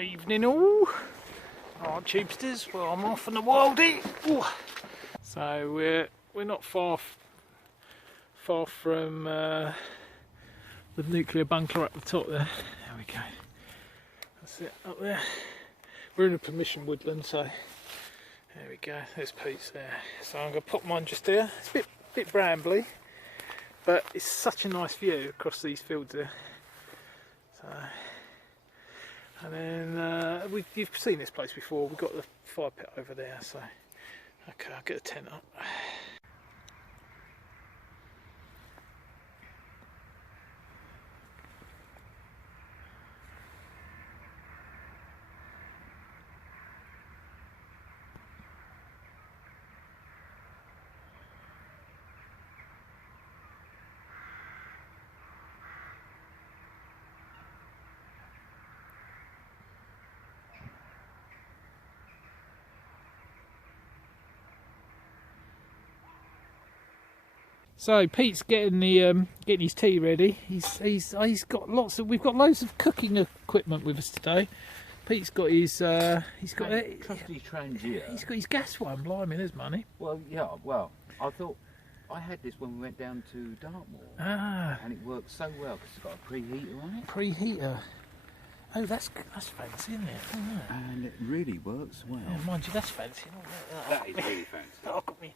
Evening all. Alright, tubesters, well I'm off on the worldie. Ooh. So we're not far from the nuclear bunker up the top there. There we go. That's it up there. We're in a permission woodland, so there we go. There's Pete's there. So I'm going to pop mine just there. It's a bit brambly, but it's such a nice view across these fields there. So, and then you've seen this place before. We've got the fire pit over there. So okay, I'll get the tent up. So Pete's getting his tea ready. He's got lots of. We've got loads of cooking equipment with us today. Pete's got his trusty Trangia. He's got his gas one. Blimey, there's money. Well, yeah. Well, I thought I had this when we went down to Dartmoor. And it works so well because it's got a preheater on it. Preheater. Oh, that's fancy, isn't it? Oh, yeah. And it really works well. Yeah, mind you, that's fancy. That is really fancy. Oh, got me.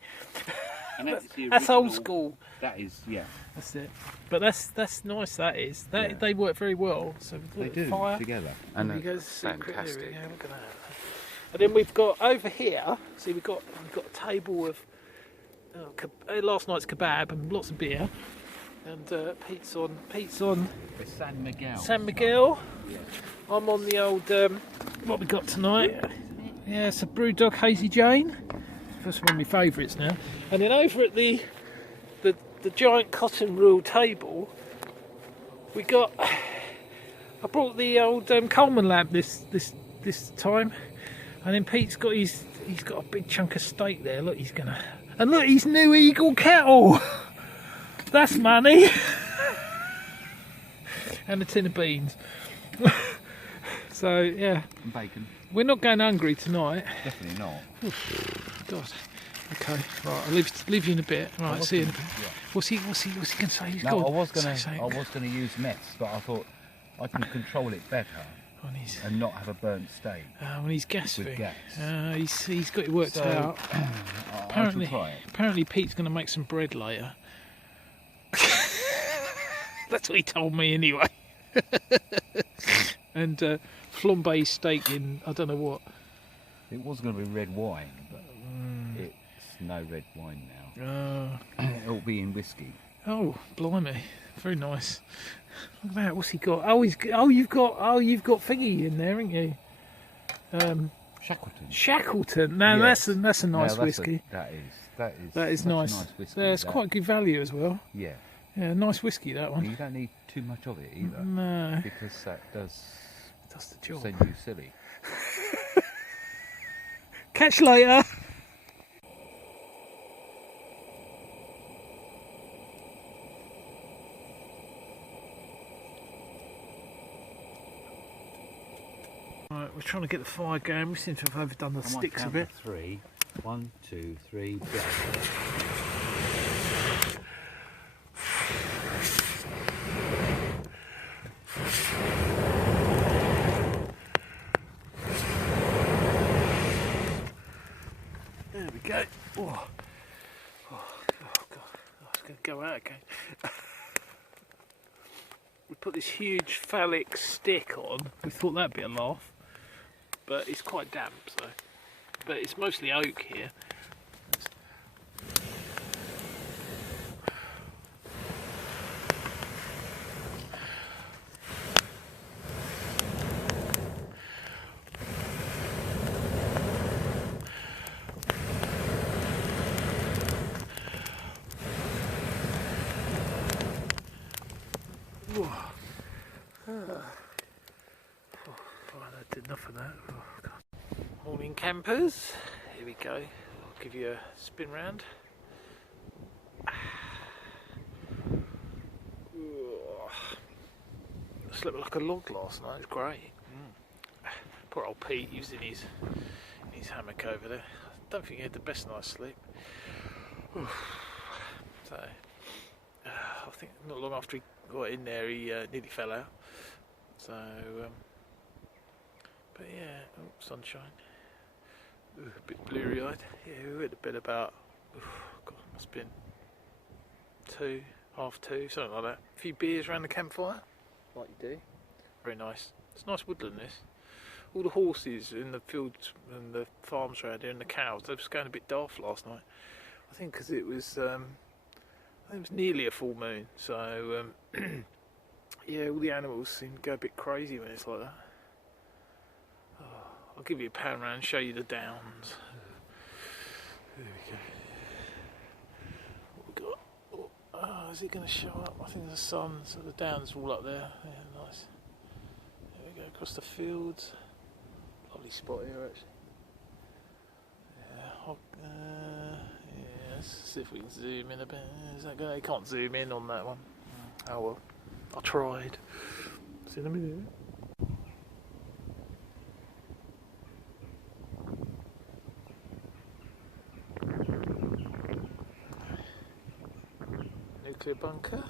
And that's old school. That is, yeah. That's it. But that's nice. That is. They work very well. So they do fire together. And fantastic. There we go. Look at that. And then we've got over here. See, we've got a table of last night's kebab and lots of beer. And Pete's on. It's San Miguel. San Miguel. Yeah. I'm on the old. What we got tonight? Yeah, it's a Brewdog Hazy Jane. That's one of my favourites now. And then over at the giant cotton rule table, we got. I brought the old Coleman lamp this time, and then Pete's got he's got a big chunk of steak there. Look, look his new Eagle kettle. That's money. And a tin of beans. So yeah. And bacon. We're not going hungry tonight. Definitely not. Oof, God. Okay. Right. I'll leave you in a bit. Right. See you in a bit. Yeah. What's he going to say? He's no, I was gonna use meths, but I thought I can control it better and not have a burnt steak. When he's gas with free. Gas. He's got it worked out. Apparently Pete's going to make some bread later. That's what he told me anyway. And flambe steak in I don't know what. It was going to be red wine, but it's no red wine now. It'll be in whiskey. Oh, blimey! Very nice. Look at that. What's he got? You've got thingy in there, haven't you? Shackleton. Shackleton. Now yes. that's a nice whiskey. That is nice. A nice whiskey. Yeah, it's quite good value as well. Yeah. Yeah, nice whiskey that one. You don't need too much of it either. No. Because that does the job. Send you silly. Catch you later. Right, we're trying to get the fire going. We seem to have overdone the sticks a bit. 3. 1, 2, 3, go. There we go. Oh God, it's going to go out again. We put this huge phallic stick on. We thought that'd be a laugh, but it's quite damp. So, but it's mostly oak here. I did enough of that. Oh, God. Morning campers, here we go. I'll give you a spin round. Slept like a log last night, it was great. Poor old Pete, he was in his hammock over there. I don't think he had the best night's sleep. So, I think not long after he got in there, he nearly fell out. So, but yeah, oh, sunshine. Ooh, a bit bleary-eyed. Yeah, we went to bed about, God, must have been 2, half 2, something like that. A few beers around the campfire, like you do. Very nice. It's nice woodland, this. All the horses in the fields and the farms around here and the cows, they were just going a bit daft last night. I think because it was nearly a full moon, so yeah, all the animals seem to go a bit crazy when it's like that. Oh, I'll give you a pan round and show you the downs. There we go. What we got? Oh, is it going to show up? I think there's the sun, so the downs are all up there. Yeah, nice. There we go, across the fields. Lovely spot here, actually. Yeah, yeah, let's see if we can zoom in a bit. Is that good? You can't zoom in on that one. Oh well, I tried. See in a minute. Nuclear bunker.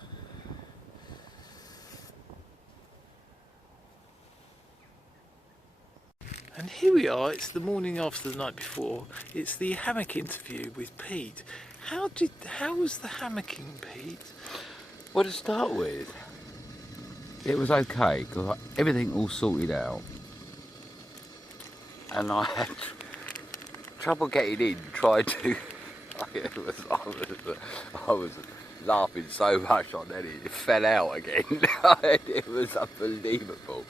And here we are, it's the morning after the night before. It's the hammock interview with Pete. How was the hammocking, Pete? Well, to start with, it was okay, because everything all sorted out. And I had trouble getting in, tried to... I was laughing so much on that it fell out again. It was unbelievable.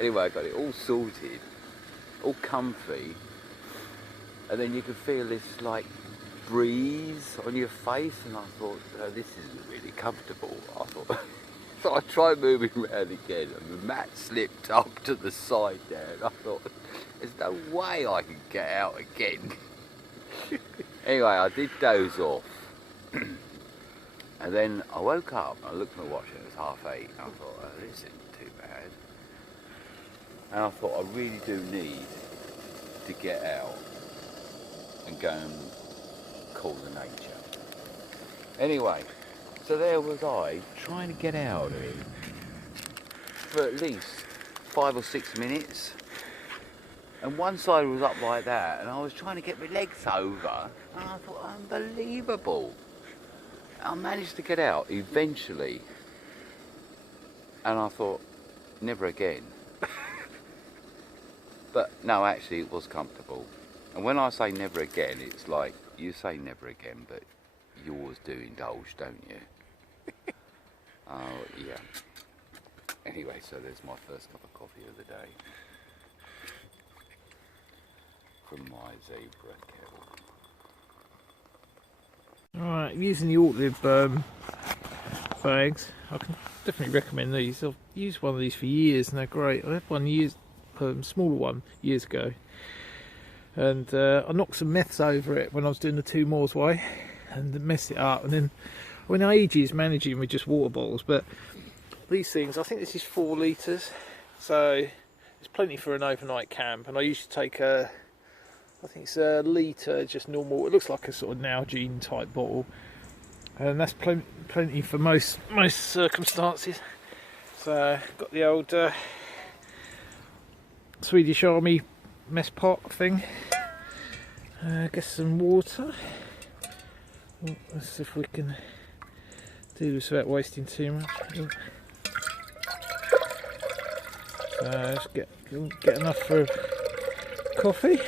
Anyway, I got it all sorted, all comfy, and then you could feel this like breeze on your face, and I thought, oh, this isn't really comfortable. I thought, so I tried moving around again, and the mat slipped up to the side there, and I thought, there's no way I can get out again. Anyway, I did doze off, and then I woke up, and I looked at my watch, and it was 8:30, and I thought, oh, this isn't too bad. And I thought, I really do need to get out and go and call the nature. Anyway, so there was I, trying to get out of it for at least 5 or 6 minutes. And one side was up like that, and I was trying to get my legs over, and I thought, unbelievable. I managed to get out eventually, and I thought, never again. But no, actually it was comfortable. And when I say never again, it's like, you say never again, but you always do indulge, don't you? Yeah. Anyway, so there's my first cup of coffee of the day. From my zebra kettle. Alright, using the Ortlieb bags, I can definitely recommend these. I've used one of these for years and they're great. I had one smaller one years ago, and I knocked some meths over it when I was doing the 2 Moors Way and messed it up, and then I went ages managing with just water bottles. But these things, I think this is 4 litres, so there's plenty for an overnight camp. And I used to take I think it's a litre, just normal. It looks like a sort of Nalgene type bottle, and that's plenty for most circumstances. So got the old Swedish Army mess pot thing. Get some water. Oh, let's see if we can do this without wasting too much. So let's get enough for coffee.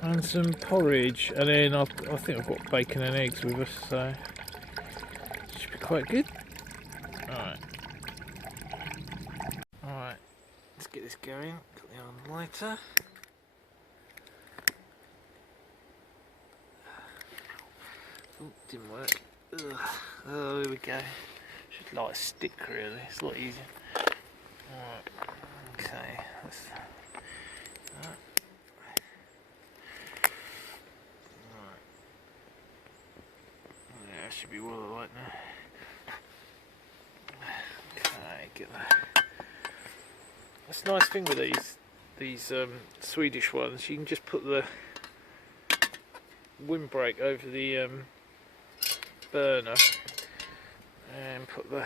And some porridge, and then I think I've got bacon and eggs with us, so it should be quite good. Alright, let's get this going. Got the arm lighter. Oh, didn't work. Ugh. Oh, here we go. Should light a stick really, it's a lot easier. Alright, okay, let's. Should be well alright now. get that. That's a nice thing with these Swedish ones. You can just put the windbreak over the burner and put the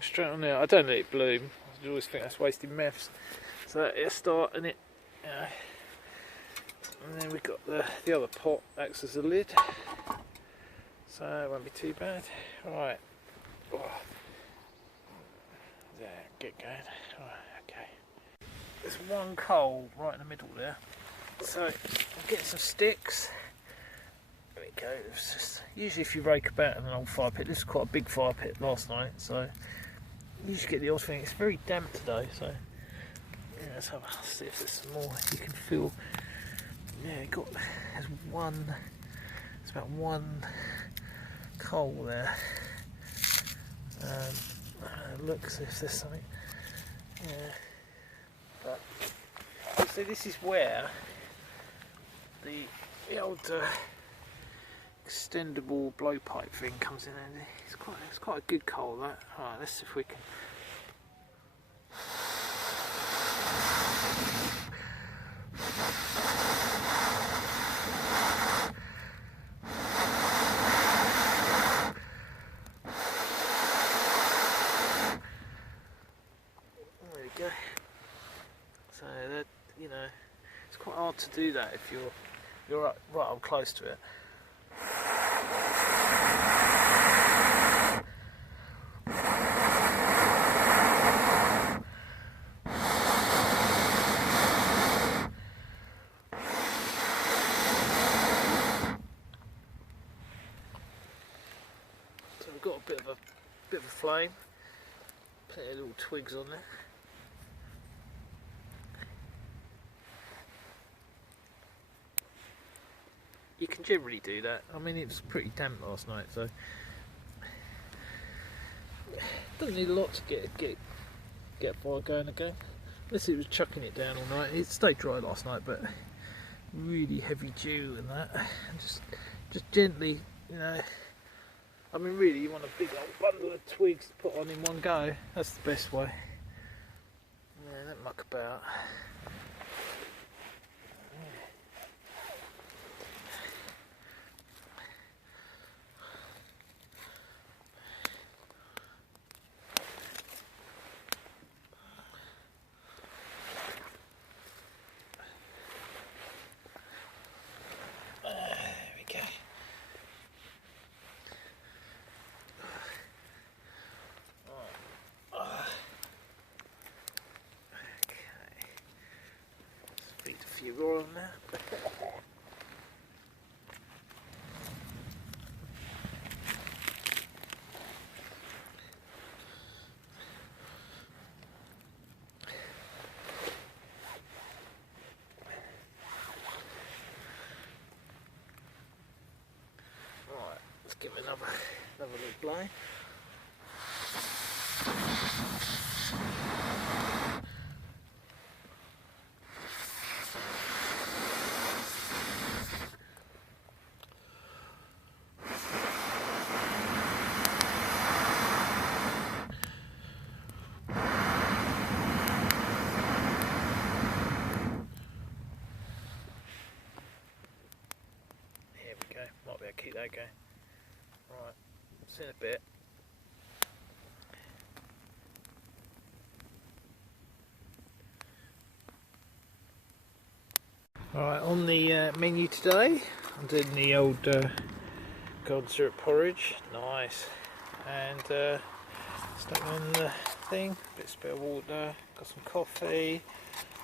straight on there. I don't let it bloom. I always think that's wasting meths. So it'll start and it, and then we've got the other pot acts as a lid, so it won't be too bad. Right, there, get going. Right, okay. There's one coal right in the middle there, so I'll get some sticks. There we go. It's just, usually if you rake about in an old fire pit, this was quite a big fire pit last night, so you just get the odd thing. It's very damp today, so yeah, let's see if there's some more. You can feel, yeah, there's about one coal there. Look, see if there's something. Yeah, but so this is where the old extendable blowpipe thing comes in handy. It's quite a good coal, that. Alright, let's see if we can. There we go. So that, you know, it's quite hard to do that if you're right up close to it. So we've got a bit of a flame. Plenty of little twigs on there. You can generally do that. I mean, it was pretty damp last night, so doesn't need a lot to get fire going again. Unless it was chucking it down all night. It stayed dry last night, but really heavy dew and that. Just gently, you know. I mean, really, you want a big old bundle of twigs to put on in one go. That's the best way. Yeah, don't muck about. Few more on there. Right, let's give it another little play. Might be able to keep that going. Right, see in a bit. Alright, on the menu today, I'm doing the old golden syrup porridge. Nice. And stuck in the thing, a bit of spare water, got some coffee.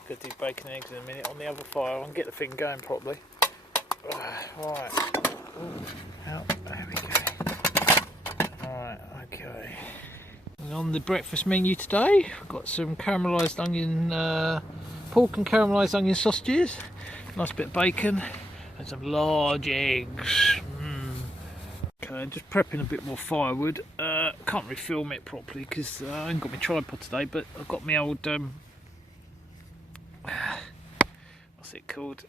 Gonna do bacon and eggs in a minute on the other fire. I can get the thing going properly. Right. There we go. Alright, okay. And on the breakfast menu today, I've got some caramelised onion, pork and caramelised onion sausages, nice bit of bacon, and some large eggs. Okay, just prepping a bit more firewood. Can't really film it properly because I haven't got my tripod today, but I've got my old, what's it called?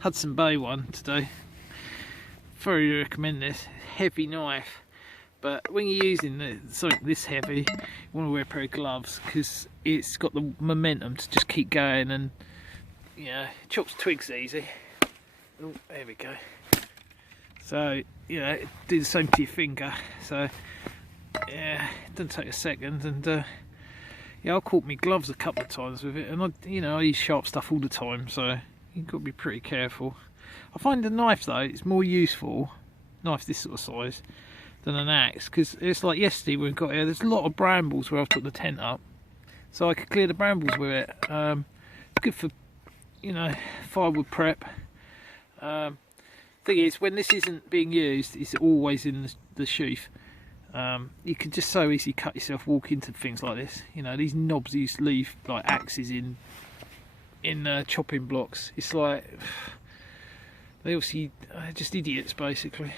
Hudson Bay one today. Very recommend this. Heavy knife, But when you're using something this heavy, you want to wear a pair of gloves because it's got the momentum to just keep going, and you know, it chops twigs easy. Oh, there we go. So you know, do the same to your finger. So yeah, it doesn't take a second, and yeah, I caught me gloves a couple of times with it, and I use sharp stuff all the time, so you've got to be pretty careful. I find the knife though, it's more useful, knife this sort of size, than an axe, because it's like yesterday when we got here, there's a lot of brambles where I put the tent up, so I could clear the brambles with it. Good for, you know, firewood prep. Thing is, when this isn't being used, it's always in the sheath. You can just so easily cut yourself, walk into things like this. You know, these knobs you used to leave like axes in chopping blocks. It's like they obviously are just idiots basically.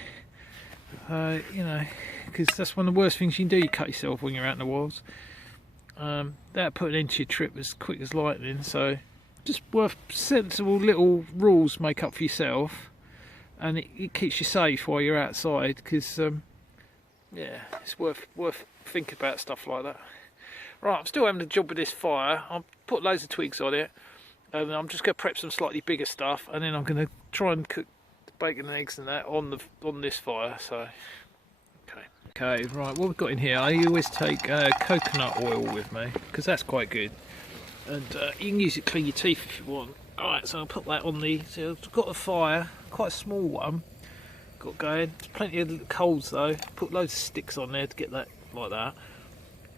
You know, because that's one of the worst things you can do. You cut yourself when you're out in the wilds. That'll put an end to your trip as quick as lightning. So just worth sensible little rules make up for yourself, and it keeps you safe while you're outside. Because yeah, it's worth thinking about stuff like that. Right, I'm still having a job with this fire. I'll put loads of twigs on it, and I'm just going to prep some slightly bigger stuff, and then I'm going to try and cook the bacon and eggs and that on this fire. So okay, right, what we've got in here, I always take coconut oil with me because that's quite good, and you can use it to clean your teeth if you want. Alright, so I'll put that on so I've got a fire, quite a small one, got going. There's plenty of coals though. Put loads of sticks on there to get that like that.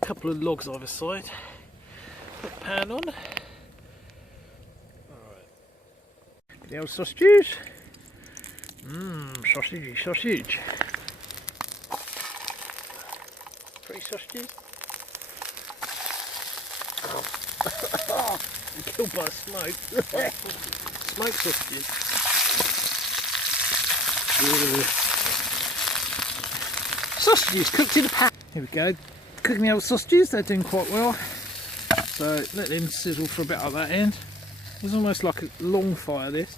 A couple of logs either side. Put the pan on. Alright. The old sausages. Sausage. 3 sausages. Oh, I'm killed by smoke. Smoke sausages. Sausages cooked in a pan. Here we go. Cooking the old sausages, they're doing quite well. So let them sizzle for a bit at that end. It's almost like a long fire this.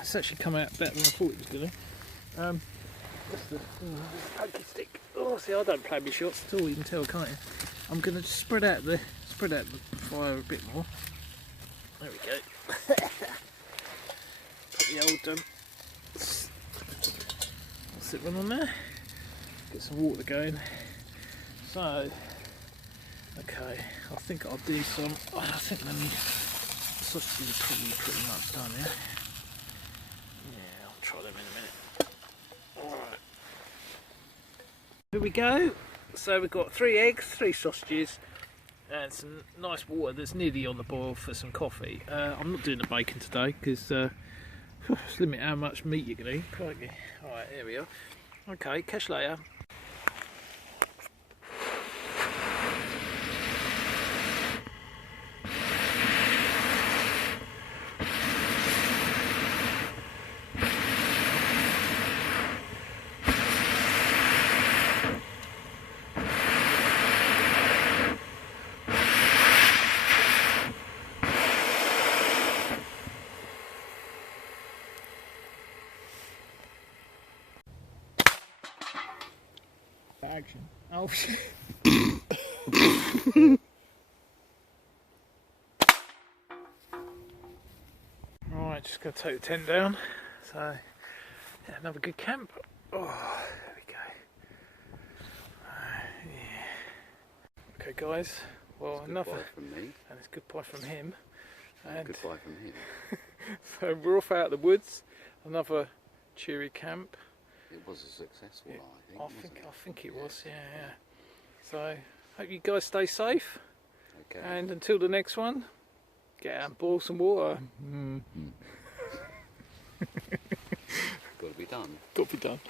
It's actually come out better than I thought it was going to. Just the pokey stick. Oh, see, I don't play my shots at all. You can tell, can't you? I'm going to just spread out the fire a bit more. There we go. Put the old sit one on there. Get some water going. So, okay, I think I'll do some. I think the sausages are probably pretty much done here. Yeah, I'll try them in a minute. Alright. Here we go. So we've got 3 eggs, 3 sausages, and some nice water that's nearly on the boil for some coffee. I'm not doing the bacon today because it's limit how much meat you can eat. Crikey. Alright, here we are. Okay, catch you later. Action. Oh shit. Right, just gonna take the tent down. So yeah, another good camp. Oh, there we go. Yeah. Okay guys, well another from me. And it's goodbye from him. And Goodbye from him. So we're off out of the woods. Another cheery camp. It was a successful one, I think. I think it was, yeah. So, hope you guys stay safe. Okay. And until the next one, get out and boil some water. Got to be done. Got to be done.